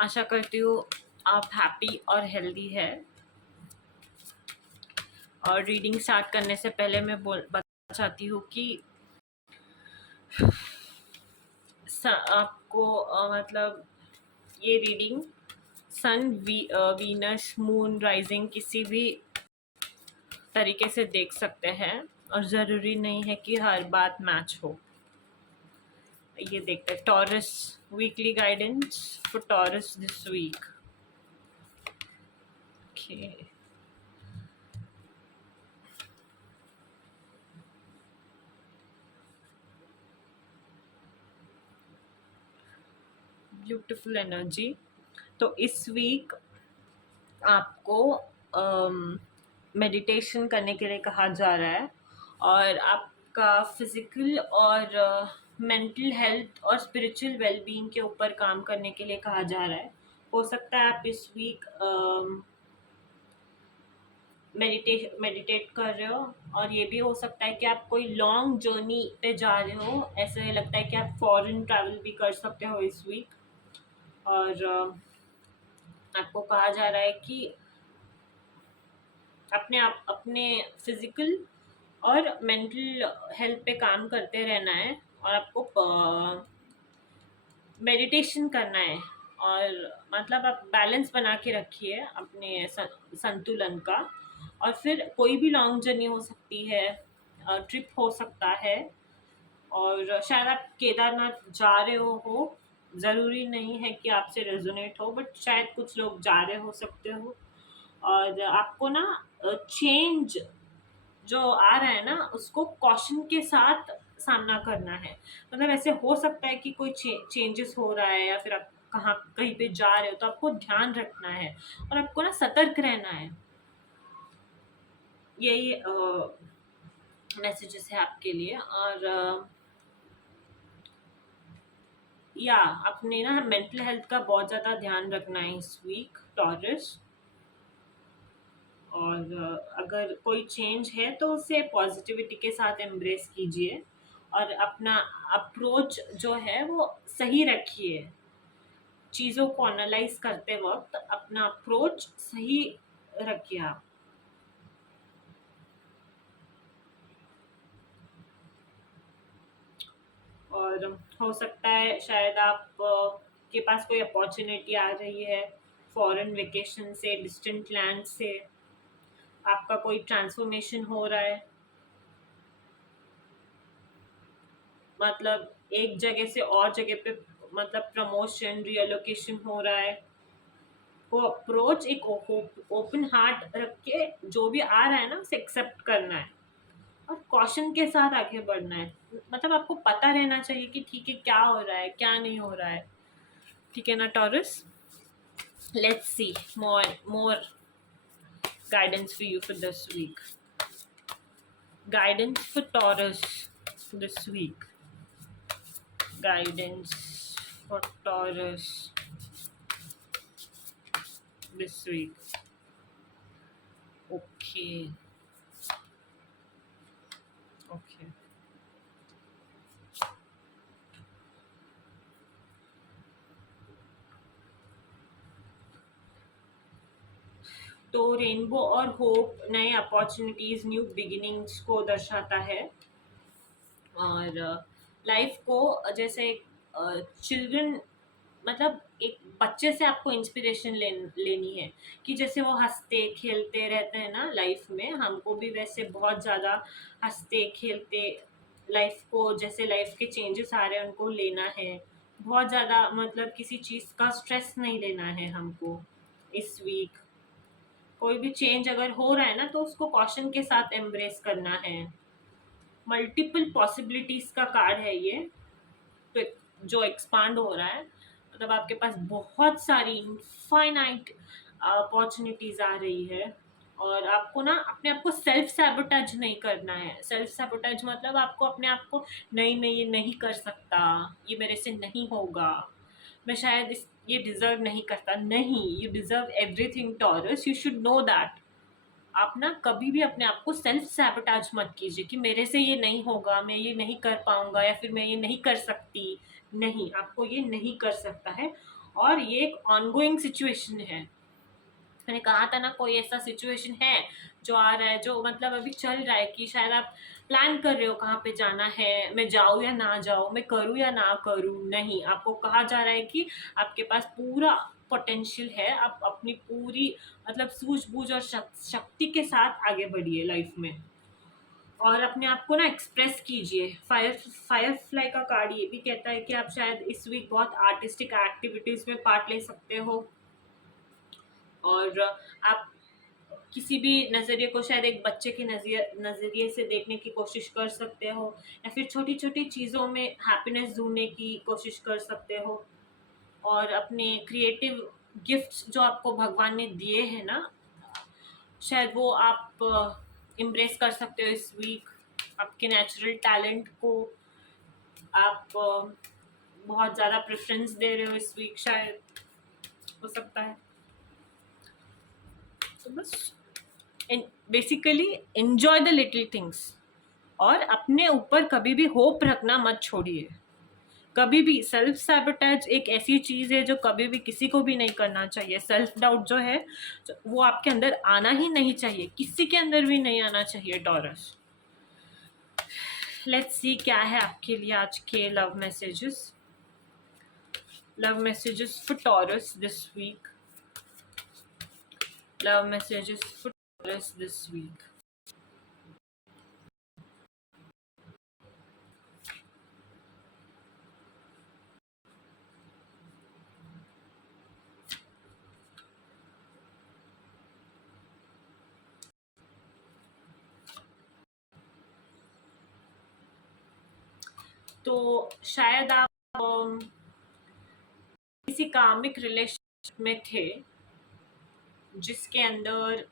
आशा करती हूँ आप हैप्पी और हेल्दी है। और रीडिंग स्टार्ट करने से पहले मैं बताना चाहती हूँ कि आपको मतलब ये रीडिंग सन, वीनस, मून, राइजिंग किसी भी तरीके से देख सकते हैं और ज़रूरी नहीं है कि हर बात मैच हो। ये देखते हैं Taurus weekly guidance for Taurus this week. Okay, beautiful energy. तो इस वीक आपको मेडिटेशन करने के लिए कहा जा रहा है और आपका फिजिकल और मेंटल हेल्थ और स्पिरिचुअल वेलबींग के ऊपर काम करने के लिए कहा जा रहा है। हो सकता है आप इस वीक मेडिटेट कर रहे हो और ये भी हो सकता है कि आप कोई लॉन्ग जर्नी पे जा रहे हो। ऐसे लगता है कि आप फॉरेन ट्रैवल भी कर सकते हो इस वीक। और आपको कहा जा रहा है कि अपने फिजिकल और मेंटल हेल्थ पे काम करते रहना है और आपको मेडिटेशन करना है। और मतलब आप बैलेंस बना के रखिए अपने संतुलन का। और फिर कोई भी लॉन्ग जर्नी हो सकती है, ट्रिप हो सकता है। और शायद आप केदारनाथ जा रहे हो, ज़रूरी नहीं है कि आपसे रेजोनेट हो, बट शायद कुछ लोग जा रहे हो सकते हो। और आपको ना चेंज जो आ रहा है ना उसको कॉशन के साथ सामना करना है। मतलब ऐसे हो सकता है कि कोई चेंजेस हो रहा है या फिर आप कहीं पे जा रहे हो, तो आपको ध्यान रखना है और आपको ना सतर्क रहना है। यही मैसेजेस है आपके लिए। और या अपने ना मेंटल हेल्थ का बहुत ज़्यादा ध्यान रखना है इस वीक टॉरस। और अगर कोई चेंज है तो उसे पॉजिटिविटी के साथ एम्ब्रेस कीजिए और अपना अप्रोच जो है वो सही रखिए। चीज़ों को एनालाइज करते वक्त अपना अप्रोच सही रखिए आप। और हो सकता है शायद आप के पास कोई अपॉर्चुनिटी आ रही है फॉरेन वेकेशन से, डिस्टेंट लैंड से। आपका कोई ट्रांसफॉर्मेशन हो रहा है, मतलब एक जगह से और जगह पे मतलब प्रमोशन, रिलोकेशन हो रहा है। वो अप्रोच एक ओपन हार्ट रख के जो भी आ रहा है ना उसे एक्सेप्ट करना है और कॉशन के साथ आगे बढ़ना है। मतलब आपको पता रहना चाहिए कि ठीक है क्या हो रहा है क्या नहीं हो रहा है। ठीक है ना taurus? Let's see more guidance for you for this week. Guidance for Taurus this week. Guidance for Taurus this week. Okay. Okay. तो रेनबो और होप नए अपॉर्चुनिटीज, न्यू बिगिनिंग्स को दर्शाता है। और लाइफ को जैसे चिल्ड्रन, मतलब एक बच्चे से आपको इंस्पिरेशन लेनी है कि जैसे वो हंसते खेलते रहते हैं ना लाइफ में, हमको भी वैसे बहुत ज़्यादा हंसते खेलते लाइफ को, जैसे लाइफ के चेंजेस आ रहे हैं उनको लेना है। बहुत ज़्यादा मतलब किसी चीज़ का स्ट्रेस नहीं लेना है हमको इस वीक। कोई भी चेंज अगर हो रहा है ना तो उसको कॉशन के साथ एम्ब्रेस करना है। मल्टीपल पॉसिबिलिटीज का कार्ड है ये, तो जो एक्सपांड हो रहा है, मतलब आपके पास बहुत सारी इनफाइनाइट अपॉर्चुनिटीज आ रही है। और आपको ना अपने आप को सेल्फ सैबोटेज नहीं करना है। सेल्फ सैबोटेज मतलब आपको अपने आप को नहीं नहीं ये नहीं कर सकता, ये मेरे से नहीं होगा, मैं शायद ये डिजर्व नहीं करता। नहीं, you deserve everything taurus, you should know that. आप ना कभी भी अपने आप को सेल्फ सैबोटाज मत कीजिए कि मेरे से ये नहीं होगा, मैं ये नहीं कर पाऊंगा या फिर मैं ये नहीं कर सकती। नहीं, आपको ये नहीं कर सकता है। और ये एक ऑनगोइंग सिचुएशन है। मैंने कहा था ना, कोई ऐसा सिचुएशन है जो आ रहा है, जो मतलब अभी चल रहा है, कि शायद आप प्लान कर रहे हो कहाँ पे जाना है, मैं जाऊँ या ना जाऊँ, मैं करूँ या ना करूँ। नहीं, आपको कहा जा रहा है कि आपके पास पूरा पोटेंशियल है, आप अपनी पूरी मतलब सूझबूझ और शक्ति के साथ आगे बढ़िए लाइफ में, और अपने आप को ना एक्सप्रेस कीजिए। फायर फ्लाई का कार्ड ये भी कहता है कि आप शायद इस वीक बहुत आर्टिस्टिक एक्टिविटीज में पार्ट ले सकते हो, और आप किसी भी नज़रिए को शायद एक बच्चे के नज़रिए से देखने की कोशिश कर सकते हो, या फिर छोटी छोटी चीज़ों में हैप्पीनेस ढूंढने की कोशिश कर सकते हो, और अपने क्रिएटिव गिफ्ट्स जो आपको भगवान ने दिए हैं ना, शायद वो आप इम्ब्रेस कर सकते हो इस वीक। आपके नेचुरल टैलेंट को आप बहुत ज़्यादा प्रेफरेंस दे रहे हो इस वीक, शायद हो सकता है। तो बस basically enjoy the little things, और अपने ऊपर कभी भी होप रखना मत छोड़िए। कभी भी सेल्फ सैबोटेज एक ऐसी चीज़ है जो कभी भी किसी को भी नहीं करना चाहिए। सेल्फ डाउट जो है वो आपके अंदर आना ही नहीं चाहिए, किसी के अंदर भी नहीं आना चाहिए। टॉरस, लेट्स सी क्या है आपके लिए आज के love messages. Love messages for Taurus this week. Love messages for Taurus this week. तो शायद आप किसी कामिक रिलेशनशिप में थे जिसके अंदर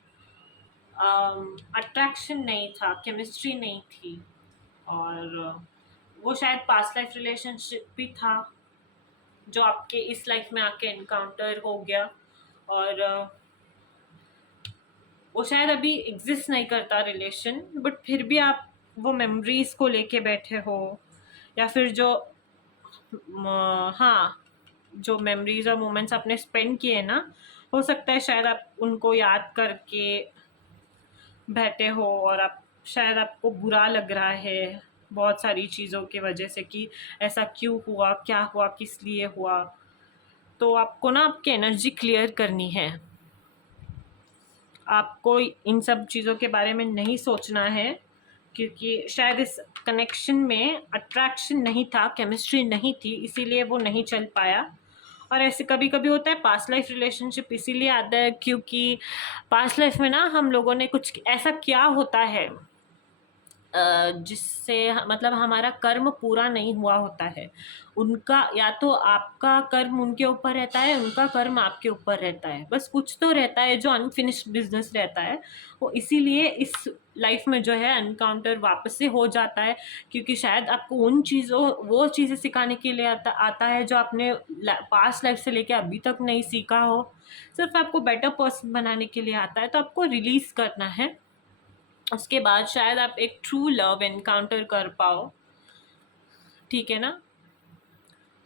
अट्रैक्शन नहीं था, केमिस्ट्री नहीं थी, और वो शायद पास्ट लाइफ रिलेशनशिप भी था जो आपके इस लाइफ में आके एनकाउंटर हो गया, और वो शायद अभी एग्जिस्ट नहीं करता रिलेशन, बट फिर भी आप वो मेमोरीज को लेके बैठे हो, या फिर जो हाँ, जो मेमोरीज और मोमेंट्स आपने स्पेंड किए ना, हो सकता है शायद आप उनको याद करके बैठे हो, और आप शायद आपको बुरा लग रहा है बहुत सारी चीज़ों की वजह से, कि ऐसा क्यों हुआ, क्या हुआ, किस लिए हुआ। तो आपको ना आपकी एनर्जी क्लियर करनी है। आपको इन सब चीज़ों के बारे में नहीं सोचना है, क्योंकि शायद इस कनेक्शन में अट्रैक्शन नहीं था, केमिस्ट्री नहीं थी, इसीलिए वो नहीं चल पाया। और ऐसे कभी कभी होता है, पास्ट लाइफ रिलेशनशिप इसीलिए आता है क्योंकि पास्ट लाइफ में ना हम लोगों ने कुछ ऐसा किया होता है जिससे मतलब हमारा कर्म पूरा नहीं हुआ होता है। उनका, या तो आपका कर्म उनके ऊपर रहता है, उनका कर्म आपके ऊपर रहता है, बस कुछ तो रहता है जो अनफिनिश्ड बिजनेस रहता है। वो इसीलिए इस लाइफ में जो है एनकाउंटर वापस से हो जाता है, क्योंकि शायद आपको उन चीज़ों वो चीज़ें सिखाने के लिए आता है जो आपने पास्ट लाइफ से लेके अभी तक नहीं सीखा हो। सिर्फ आपको बेटर पर्सन बनाने के लिए आता है, तो आपको रिलीज़ करना है। उसके बाद शायद आप एक ट्रू लव एनकाउंटर कर पाओ, ठीक है ना।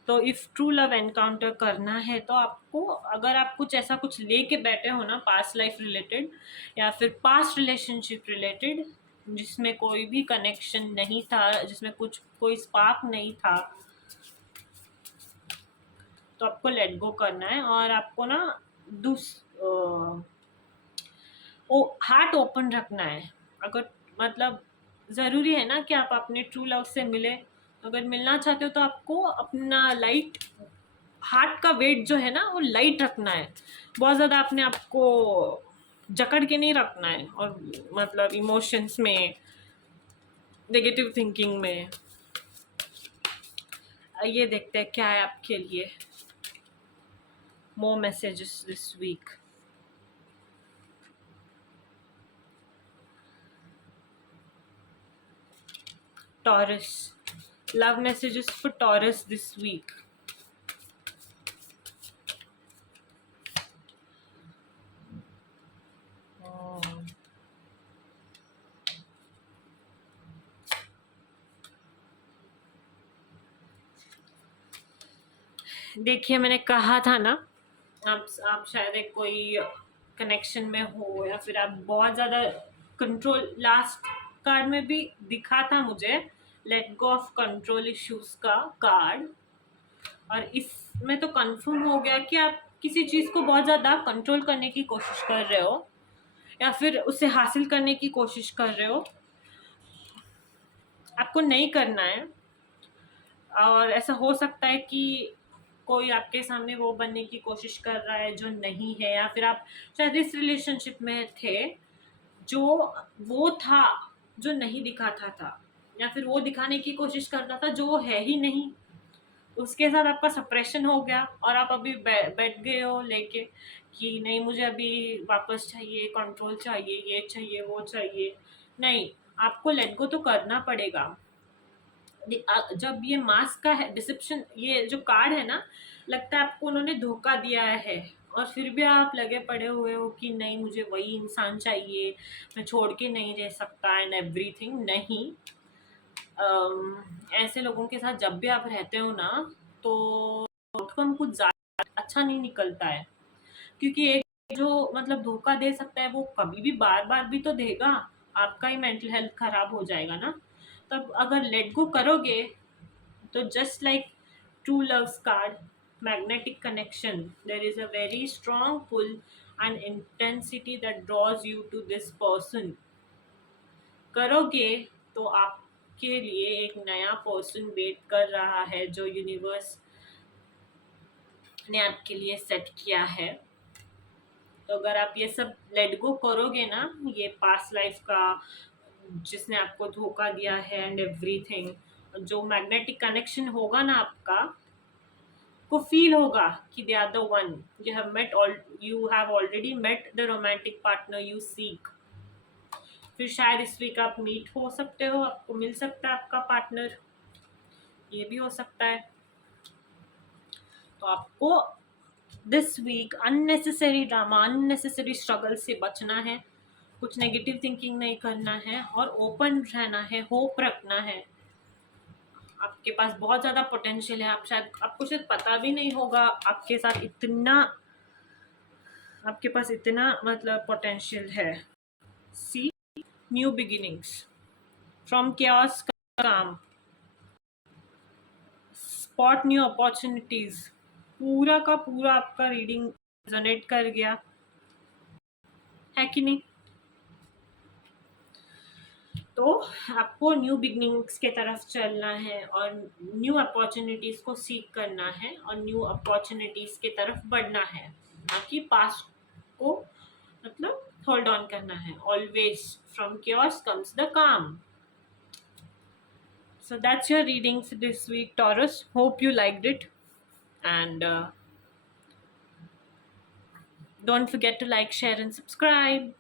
तो इफ़ ट्रू लव एनकाउंटर करना है तो आपको, अगर आप कुछ ऐसा कुछ लेके बैठे हो ना पास्ट लाइफ रिलेटेड, या फिर पास्ट रिलेशनशिप रिलेटेड, जिसमें कोई भी कनेक्शन नहीं था, जिसमें कुछ कोई स्पार्क नहीं था, तो आपको लेट गो करना है। और आपको ना हार्ट ओपन रखना है। अगर मतलब ज़रूरी है ना कि आप अपने ट्रू लव से मिले, अगर मिलना चाहते हो तो आपको अपना लाइट, हार्ट का वेट जो है ना वो लाइट रखना है। बहुत ज़्यादा अपने आप को जकड़ के नहीं रखना है, और मतलब इमोशंस में, नेगेटिव थिंकिंग में। ये देखते हैं क्या है आपके लिए more messages this week. Taurus, love messages for Taurus this week. देखिए, मैंने कहा था ना, आप शायद एक कोई कनेक्शन में हो, या फिर आप बहुत ज़्यादा कंट्रोल, लास्ट कार्ड में भी दिखा था मुझे let go of control issues का कार्ड। और इसमें तो कंफर्म हो गया कि आप किसी चीज़ को बहुत ज़्यादा कंट्रोल करने की कोशिश कर रहे हो, या फिर उसे हासिल करने की कोशिश कर रहे हो। आपको नहीं करना है। और ऐसा हो सकता है कि कोई आपके सामने वो बनने की कोशिश कर रहा है जो नहीं है, या फिर आप शायद इस रिलेशनशिप में थे जो वो था जो नहीं दिखाता था, या फिर वो दिखाने की कोशिश करता था जो वो है ही नहीं। उसके साथ आपका सप्रेशन हो गया और आप अभी बैठ गए हो लेके कि नहीं, मुझे अभी वापस चाहिए, कंट्रोल चाहिए, ये चाहिए, वो चाहिए। नहीं, आपको लेट गो तो करना पड़ेगा। जब ये मास्क का है डिसेप्शन, ये जो कार्ड है ना, लगता है आपको उन्होंने धोखा दिया है, और फिर भी आप लगे पड़े हुए हो कि नहीं, मुझे वही इंसान चाहिए, मैं छोड़ के नहीं रह सकता एंड एवरीथिंग। नहीं, ऐसे लोगों के साथ जब भी आप रहते हो ना, तो आउटकम कुछ ज़्यादा अच्छा नहीं निकलता है। क्योंकि एक जो मतलब धोखा दे सकता है, वो कभी भी बार बार भी तो देगा, आपका ही मेंटल हेल्थ खराब हो जाएगा ना। तब अगर लेट गो करोगे, तो just like true love's card, magnetic connection, there is a very strong pull and intensity that draws you to this person. करोगे तो आपके लिए एक नया पर्सन वेट कर रहा है, जो यूनिवर्स ने आपके लिए सेट किया है। तो अगर आप ये सब लेट गो करोगे ना, ये पास्ट लाइफ का जिसने आपको धोखा दिया है एंड एवरीथिंग, जो मैग्नेटिक कनेक्शन होगा ना आपका, को फील होगा कि they are the one, you have already met the romantic partner you seek. फिर शायद इस वीक आप मीट हो सकते हो, आपको मिल सकता है आपका पार्टनर, ये भी हो सकता है। तो आपको this week unnecessary drama, unnecessary struggle से बचना है, कुछ नेगेटिव थिंकिंग नहीं करना है, और ओपन रहना है, होप रखना है। आपके पास बहुत ज़्यादा पोटेंशियल है, आपको शायद पता भी नहीं होगा, आपके पास इतना मतलब पोटेंशियल है। सी, न्यू बिगिनिंग्स, फ्रॉम chaos काम, स्पॉट न्यू अपॉर्चुनिटीज। पूरा का पूरा आपका रीडिंग रेजोनेट कर गया है कि नहीं? तो आपको न्यू बिगनिंग्स के तरफ चलना है, और न्यू अपॉर्चुनिटीज को सीख करना है, और न्यू अपॉर्चुनिटीज के तरफ बढ़ना है, ना कि पास्ट को मतलब होल्ड ऑन करना है। Always from chaos comes the calm. So that's your reading for this week, Taurus. Hope you liked it, and don't forget to like, share and subscribe.